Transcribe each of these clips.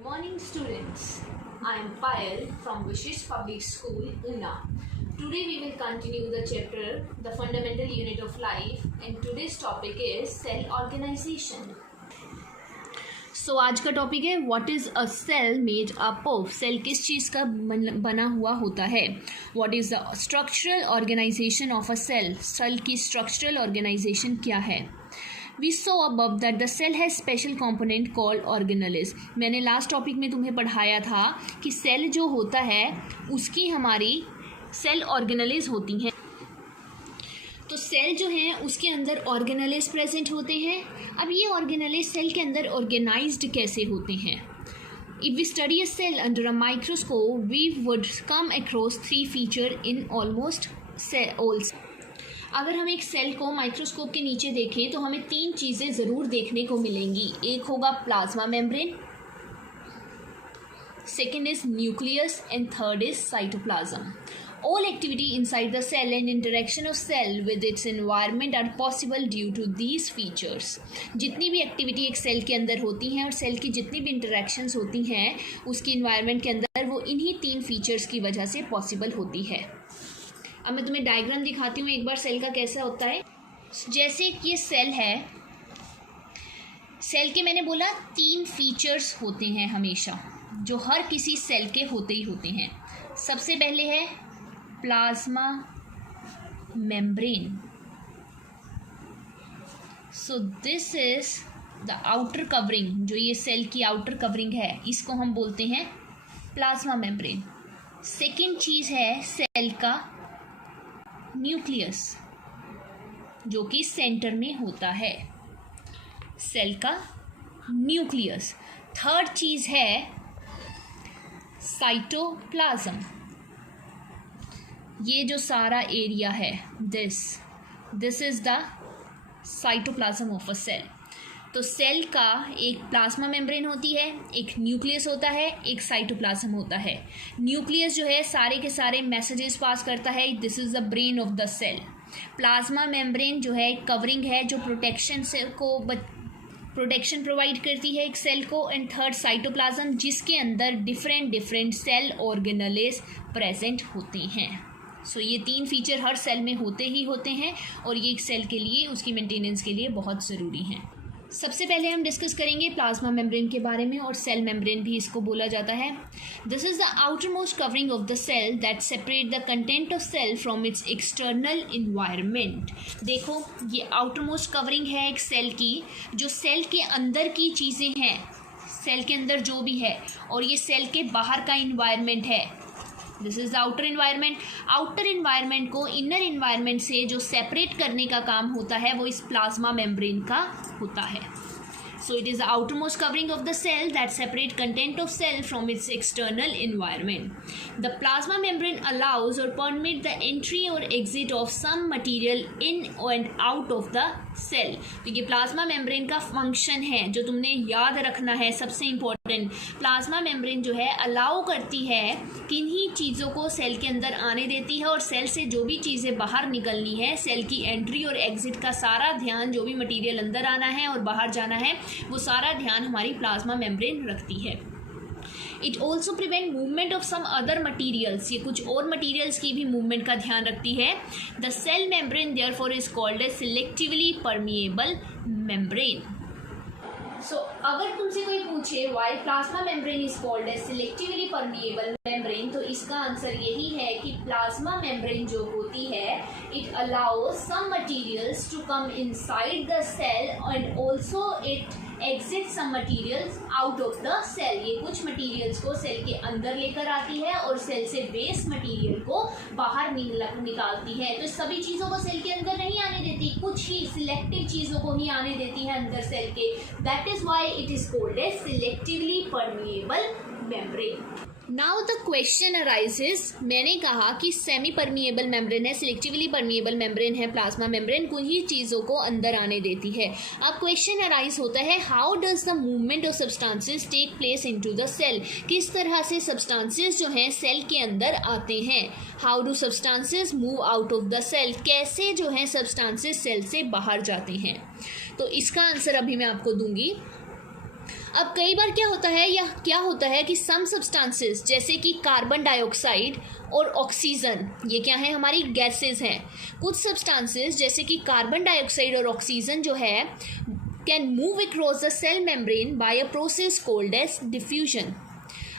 Good morning, students. I am Payal from Vishish Public School, Una. Today we will continue the chapter, the fundamental unit of life, and today's topic is cell organization. So आज का topic है what is a cell made up of. Cell किस चीज़ का बना हुआ होता है. What is the structural organization of a cell. Cell की स्ट्रक्चरल ऑर्गेनाइजेशन क्या है. We saw above that the cell has special component called organelles. मैंने लास्ट टॉपिक में तुम्हें पढ़ाया था कि सेल जो होता है उसकी हमारी सेल ऑर्गेनलेज होती हैं. तो सेल जो है उसके अंदर ऑर्गेनलेज प्रेजेंट होते हैं. अब ये ऑर्गेनलेज सेल के अंदर ऑर्गेनाइज्ड कैसे होते हैं. If we study a cell under a microscope, we would come across three features in almost all. अगर हम एक सेल को माइक्रोस्कोप के नीचे देखें तो हमें तीन चीज़ें ज़रूर देखने को मिलेंगी. एक होगा plasma membrane, second is nucleus and third is cytoplasm. All activity inside the cell and interaction of cell with its environment are possible due to these features. जितनी भी एक्टिविटी एक सेल के अंदर होती हैं और सेल की जितनी भी इंटरेक्शंस होती हैं उसकी इन्वायरमेंट के अंदर वो इन्हीं तीन फीचर्स की वजह से पॉसिबल होती है. अब मैं तुम्हें डायग्राम दिखाती हूँ एक बार सेल का कैसा होता है. जैसे कि ये सेल है, सेल के मैंने बोला तीन फीचर्स होते हैं हमेशा जो हर किसी सेल के होते ही होते हैं. सबसे पहले है plasma membrane. So this is the outer covering. जो ये सेल की आउटर कवरिंग है इसको हम बोलते हैं प्लाज्मा मेम्ब्रेन. सेकेंड चीज़ है सेल का न्यूक्लियस जो कि सेंटर में होता है, सेल का न्यूक्लियस. थर्ड चीज़ है साइटोप्लाज्म. ये जो सारा एरिया है this is the cytoplasm of a cell. तो सेल का एक प्लाज्मा मेम्ब्रेन होती है, एक न्यूक्लियस होता है, एक साइटोप्लाज्म होता है. न्यूक्लियस जो है सारे के सारे मैसेजेस पास करता है. This is the brain of the cell. Plasma membrane जो है कवरिंग है जो प्रोटेक्शन प्रोवाइड करती है एक सेल को. एंड थर्ड साइटोप्लाज्म जिसके अंदर डिफरेंट सेल ऑर्गेनलेज प्रेजेंट होते हैं. सो ये तीन फीचर हर सेल में होते ही होते हैं और ये एक सेल के लिए उसकी मेंटेनेंस के लिए बहुत ज़रूरी हैं. सबसे पहले हम डिस्कस करेंगे प्लाज्मा मेम्ब्रेन के बारे में और सेल मेम्ब्रेन भी इसको बोला जाता है. This is the outermost covering of the cell that separate the content of cell from its external environment. देखो ये आउटर मोस्ट कवरिंग है एक सेल की जो सेल के अंदर की चीज़ें हैं, सेल के अंदर जो भी है, और ये सेल के बाहर का इन्वायरमेंट है. This is the outer environment. Outer environment को इनर इन्वायरमेंट से जो सेपरेट करने का काम होता है वो इस प्लाज्मा मेम्ब्रेन का होता है. So it is the outermost covering of the cell that separate content of cell from its external environment. The plasma membrane allows or permit the entry or exit of some material in and out of the cell. तो ये plasma membrane का function है जो तुमने याद रखना है. सबसे इम्पोर्टेंट, प्लाज्मा मेम्ब्रेन जो है अलाउ करती है किन्हीं चीज़ों को सेल के अंदर आने देती है और सेल से जो भी चीज़ें बाहर निकलनी है, सेल की एंट्री और एग्जिट का सारा ध्यान, जो भी मटीरियल अंदर आना है और बाहर जाना है वो सारा ध्यान हमारी प्लाज्मा मेम्ब्रेन रखती है. It also prevent movement of some other materials. ये कुछ और मटीरियल्स की भी मूवमेंट का ध्यान रखती है. The cell membrane therefore is called a selectively permeable membrane. So अगर तुमसे कोई पूछे why plasma membrane is called a selectively permeable membrane, तो इसका आंसर यही है कि प्लाज्मा मेम्ब्रेन जो होती है it allows some materials to come inside the cell and also it exit some materials out of the cell. ये कुछ मटीरियल्स को सेल के अंदर लेकर आती है और सेल से वेस्ट मटीरियल को बाहर निकालती है. तो सभी चीज़ों को सेल के अंदर नहीं आने देती, कुछ ही सिलेक्टिव चीज़ों को ही आने देती है अंदर सेल के. That is why it is called a selectively permeable membrane. Now the question arises. मैंने कहा कि सेमी परमिएबल मेम्ब्रेन है, सिलेक्टिवली परमिएबल मेम्ब्रेन है प्लाज्मा मेम्ब्रेन, कुछ ही चीज़ों को अंदर आने देती है. अब क्वेश्चन अराइज होता है how does the movement of substances take place into the cell. किस तरह से सब्सटेंसेस जो हैं सेल के अंदर आते हैं. How do substances move out of the cell. कैसे जो हैं सब्सटेंसेस सेल से बाहर जाते हैं. तो इसका आंसर अभी मैं आपको दूंगी. अब कई बार क्या होता है कि सम सब्सटेंसेस जैसे कि कार्बन डाइऑक्साइड और ऑक्सीजन, ये क्या है, हमारी गैसेस हैं। कुछ सब्सटेंसेस जैसे कि कार्बन डाइऑक्साइड और ऑक्सीजन जो है can move across the cell membrane by a process called as diffusion.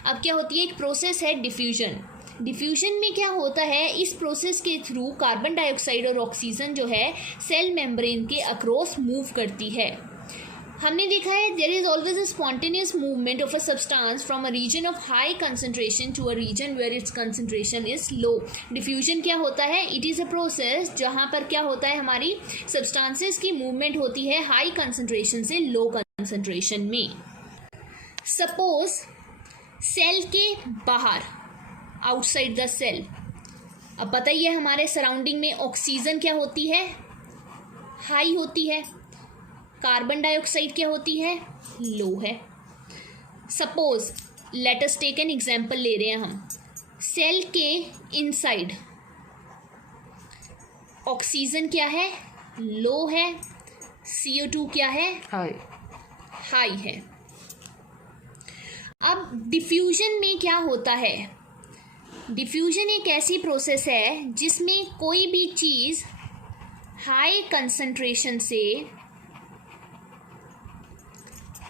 अब क्या होती है, एक प्रोसेस है डिफ्यूजन। डिफ्यूजन में क्या होता है, इस प्रोसेस के थ्रू कार्बन डाइऑक्साइड और ऑक्सीजन जो है सेल मेम्ब्रेन के अक्रॉस मूव करती है। हमने देखा है there is always a spontaneous movement of a substance from a region of high concentration to a region where its concentration is low. Diffusion क्या होता है, इट इज़ अ प्रोसेस जहाँ पर क्या होता है, हमारी सब्सटेंसेस की मूवमेंट होती है हाई कंसंट्रेशन से लो कंसंट्रेशन में। सपोज सेल के बाहर, आउटसाइड द सेल, अब पता ही है हमारे सराउंडिंग में ऑक्सीजन क्या होती है, हाई होती है, कार्बन डाइऑक्साइड क्या होती है, लो है। Suppose let us take an example ले रहे हैं हम, सेल के इनसाइड ऑक्सीजन क्या है, लो है, CO2 क्या है, हाई है। अब डिफ्यूजन में क्या होता है, डिफ्यूजन एक ऐसी प्रोसेस है जिसमें कोई भी चीज़ हाई कंसंट्रेशन से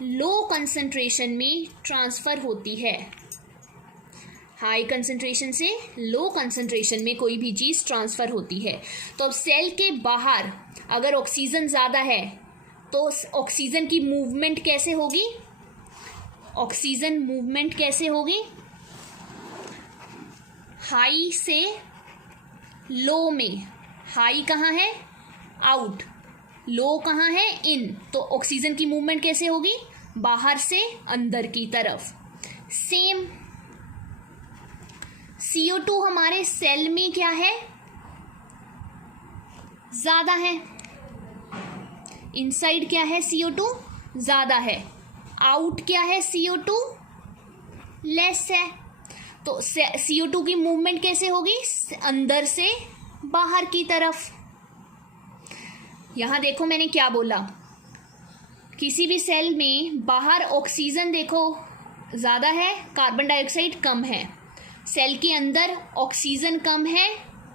लो कंसंट्रेशन में ट्रांसफ़र होती है। हाई कंसंट्रेशन से लो कंसंट्रेशन में कोई भी चीज़ ट्रांसफ़र होती है। तो अब सेल के बाहर अगर ऑक्सीजन ज़्यादा है तो ऑक्सीजन की मूवमेंट कैसे होगी, ऑक्सीजन मूवमेंट कैसे होगी, हाई से लो में। हाई कहाँ है, आउट, लो कहाँ है, इन। तो ऑक्सीजन की मूवमेंट कैसे होगी, बाहर से अंदर की तरफ। सेम CO2 हमारे सेल में क्या है, ज़्यादा है, इनसाइड क्या है, CO2 ज़्यादा है, आउट क्या है, CO2 लेस है। तो CO2 की मूवमेंट कैसे होगी, अंदर से बाहर की तरफ। यहाँ देखो मैंने क्या बोला, किसी भी सेल में बाहर ऑक्सीजन देखो ज़्यादा है, कार्बन डाइऑक्साइड कम है, सेल के अंदर ऑक्सीजन कम है,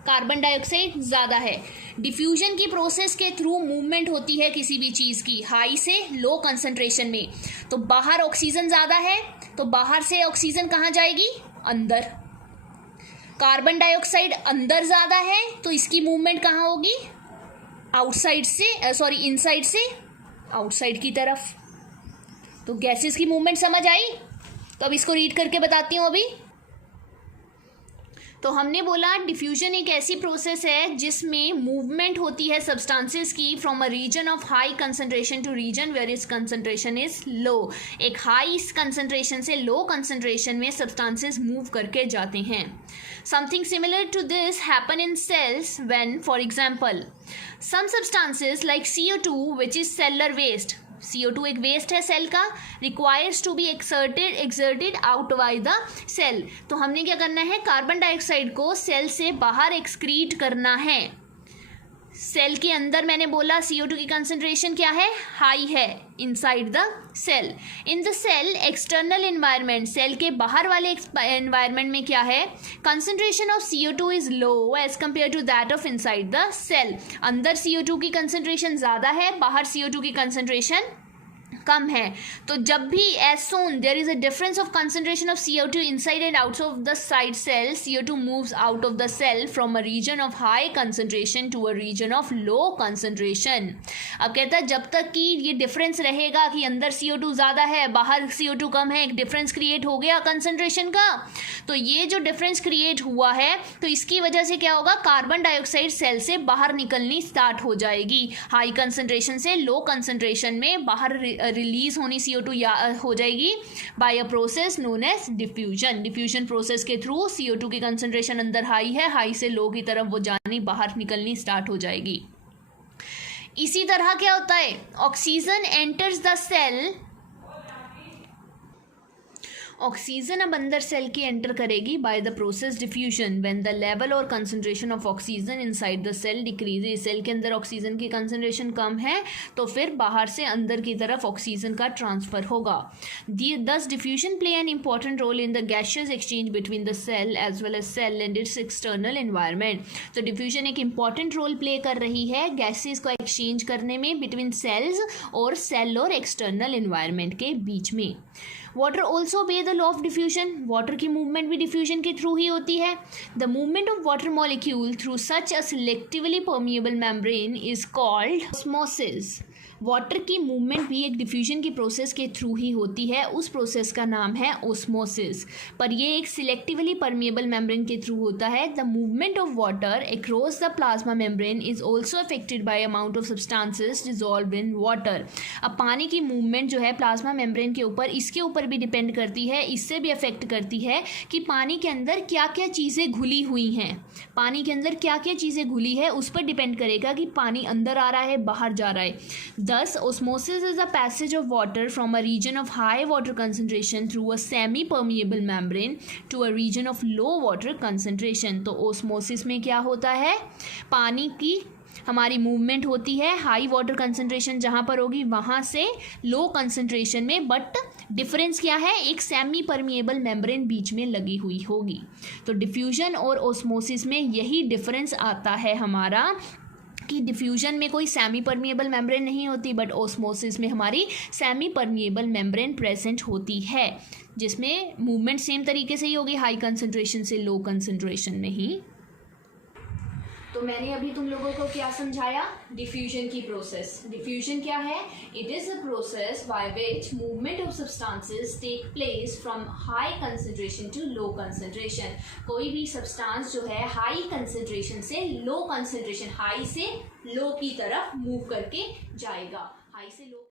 कार्बन डाइऑक्साइड ज़्यादा है। डिफ्यूजन की प्रोसेस के थ्रू मूवमेंट होती है किसी भी चीज़ की हाई से लो कंसंट्रेशन में। तो बाहर ऑक्सीजन ज़्यादा है तो बाहर से ऑक्सीजन कहाँ जाएगी, अंदर। कार्बन डाइऑक्साइड अंदर ज़्यादा है तो इसकी मूवमेंट कहाँ होगी, आउटसाइड से, इनसाइड से आउटसाइड की तरफ। तो गैसेस की मूवमेंट समझ आई। तो अब इसको रीड करके बताती हूँ अभी। तो हमने बोला डिफ्यूजन एक ऐसी प्रोसेस है जिसमें मूवमेंट होती है सब्सटेंसेस की from a region of high concentration to region where its concentration is low. एक हाई कंसंट्रेशन से लो कंसंट्रेशन में सब्सटेंसेस मूव करके जाते हैं। Something similar to this happen in cells when, for example, some substances like CO2 which is cellular waste, CO2 एक waste है cell का, requires to be excreted out by the cell. तो हमने क्या करना है, कार्बन डाइऑक्साइड को cell से बाहर एक्सक्रीट करना है। सेल के अंदर मैंने बोला CO2 की कंसंट्रेशन क्या है, हाई है inside the cell. In the cell external environment, cell के बाहर वाले एनवायरनमेंट में क्या है, concentration of CO2 is low as compare to that of inside the cell. अंदर CO2 की कंसंट्रेशन ज़्यादा है, बाहर CO2 की कंसंट्रेशन कम है। तो जब भी as soon there is a difference of concentration of CO2 inside and out of the side cell, CO2 moves out of the cell from a region of high concentration to a region of low concentration. अब कहता है जब तक कि ये difference रहेगा कि अंदर CO2 ज़्यादा है बाहर CO2 कम है, एक डिफरेंस क्रिएट हो गया कंसंट्रेशन का। तो ये जो डिफरेंस क्रिएट हुआ है तो इसकी वजह से क्या होगा, कार्बन डाइऑक्साइड सेल से बाहर निकलनी स्टार्ट हो जाएगी। हाई कंसंट्रेशन से लो कंसंट्रेशन में बाहर रिलीज होनी CO2 हो जाएगी by a process known as diffusion. Diffusion process के थ्रू CO2 की कंसंट्रेशन अंदर हाई है, हाई से लो की तरफ वो जानी बाहर निकलनी स्टार्ट हो जाएगी। इसी तरह क्या होता है, oxygen enters the cell oxygen अब अंदर सेल के एंटर करेगी by the process diffusion when the level और concentration of oxygen inside the cell decreases. Cell के अंदर ऑक्सीजन की कंसंट्रेशन कम है तो फिर बाहर से अंदर की तरफ ऑक्सीजन का ट्रांसफर होगा। Thus diffusion play an important role in the gaseous exchange between the cell as well as cell and its external environment. तो डिफ्यूजन एक इंपॉर्टेंट रोल प्ले कर रही है गैसेस को एक्सचेंज करने में बिटवीन सेल्स और सेल और एक्सटर्नल एनवायरनमेंट के बीच में। Water also obey the law of diffusion. Water की मूवमेंट भी डिफ्यूजन के थ्रू ही होती है। The movement of water molecule through such a selectively permeable membrane is called osmosis. Water की मूवमेंट भी एक डिफ्यूजन की प्रोसेस के थ्रू ही होती है, उस प्रोसेस का नाम है ऑस्मोसिस, पर ये एक सिलेक्टिवली परमिएबल मेम्ब्रेन के थ्रू होता है। The movement of water across the plasma membrane is also affected by amount of substances dissolve in water. अब पानी की मूवमेंट जो है प्लाज्मा मेम्ब्रेन के ऊपर, इसके ऊपर भी डिपेंड करती है, इससे भी अफेक्ट करती है कि पानी के अंदर क्या क्या चीज़ें घुली हुई हैं। पानी के अंदर क्या क्या चीज़ें घुली है उस पर डिपेंड करेगा कि पानी अंदर आ रहा है बाहर जा रहा है। Thus, osmosis is the passage of water from a region of high water concentration through a semi-permeable membrane to a region of low water concentration। तो osmosis में क्या होता है, पानी की हमारी मूवमेंट होती है हाई वाटर कंसंट्रेशन जहाँ पर होगी वहाँ से लो कंसंट्रेशन में, बट डिफरेंस क्या है, एक सेमी परमिएबल मेम्ब्रेन बीच में लगी हुई होगी। तो डिफ्यूजन और ओस्मोसिस में यही डिफरेंस आता है हमारा कि डिफ्यूजन में कोई सेमी परमिएबल मेम्ब्रेन नहीं होती, बट ओस्मोसिस में हमारी सेमी परमिएबल मेम्ब्रेन प्रेजेंट होती है, जिसमें मूवमेंट सेम तरीके से ही होगी, हाई कंसंट्रेशन से लो कंसंट्रेशन में ही। तो मैंने अभी तुम लोगों को क्या समझाया, डिफ्यूजन की प्रोसेस। डिफ्यूजन क्या है, it is a process by which movement of substances take place from high concentration to low concentration. कोई भी सब्सटेंस जो है हाई कंसंट्रेशन से लो कंसंट्रेशन, हाई से लो की तरफ मूव करके जाएगा, हाई से लो।